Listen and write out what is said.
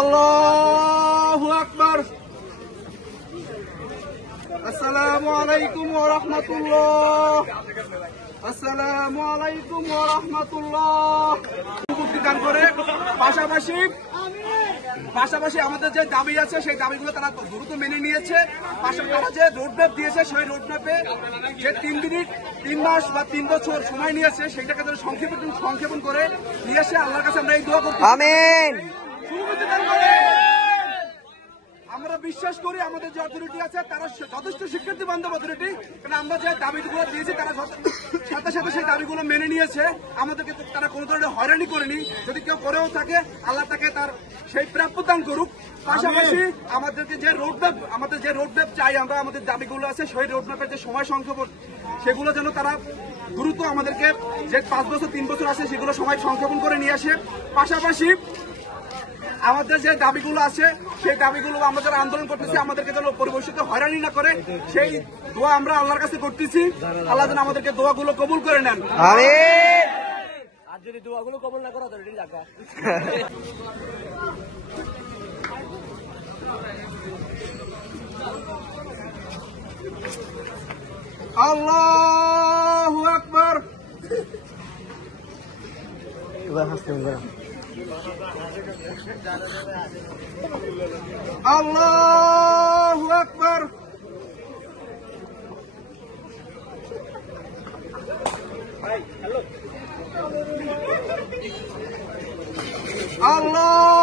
আল্লাহু আকবার। আসসালামু আলাইকুম ওয়া রাহমাতুল্লাহ। আসসালামু আলাইকুম ওয়া রাহমাতুল্লাহ। মুক্তি দান করে পাশাপাশি আমাদের যে দাবি আছে সেই দাবিগুলো তারা দ্রুত মেনে নিয়েছে। পাশাপাশি তারা যে রোডম্যাপ দিয়েছে সেই রোডম্যাপে যে 3 মিনিট 3 মাস বা 3 বছর সময় নিয়েছে সেটাকে তারা সংক্ষেপণ করে নিয়েছে। আল্লাহর কাছে আমরা এই দোয়া করছি, আমিন। আমরা বিশ্বাস করি আমাদের যে অথরিটি আছে তারা যথেষ্ট শিক্ষার্থী বান্ধব অথরিটি, কারণ আমরা যে দাবিগুলো দিয়েছি তারা সাথে সাথে সেই দাবিগুলো মেনে নিয়েছে। আমাদেরকে তারা কোনো ধরনের হয়রানি করেনি। যদি কেউ করেও থাকে আল্লাহ তাকে তার সেই প্রাপ্য দান করুক। পাশাপাশি আমাদেরকে যে রোডম্যাপ চাই, আমরা আমাদের দাবিগুলো আছে সেই রোডম্যাপের যে সময় সংক্ষেপণ সেগুলো যেন তারা দ্রুত আমাদেরকে যে 5 বছর 3 বছর আছে সেগুলো সময় সংক্ষেপণ করে নিয়ে আসে। পাশাপাশি আমাদের যে দাবিগুলো আছে সেই দাবিগুলো আমরা যারা আন্দোলন করতেছি আমাদেরকে যেন পরিবেশিত হয়রানি না করে সেই দোয়া আমরা আল্লাহর কাছে করতেছি। আল্লাহ যেন আমাদেরকে দোয়াগুলো কবুল করে নেন, আমিন। আর যদি দোয়াগুলো কবুল না করে অথরিটি রাখবা। আল্লাহু আকবার। আল্লাহু আকবার। আল্লাহ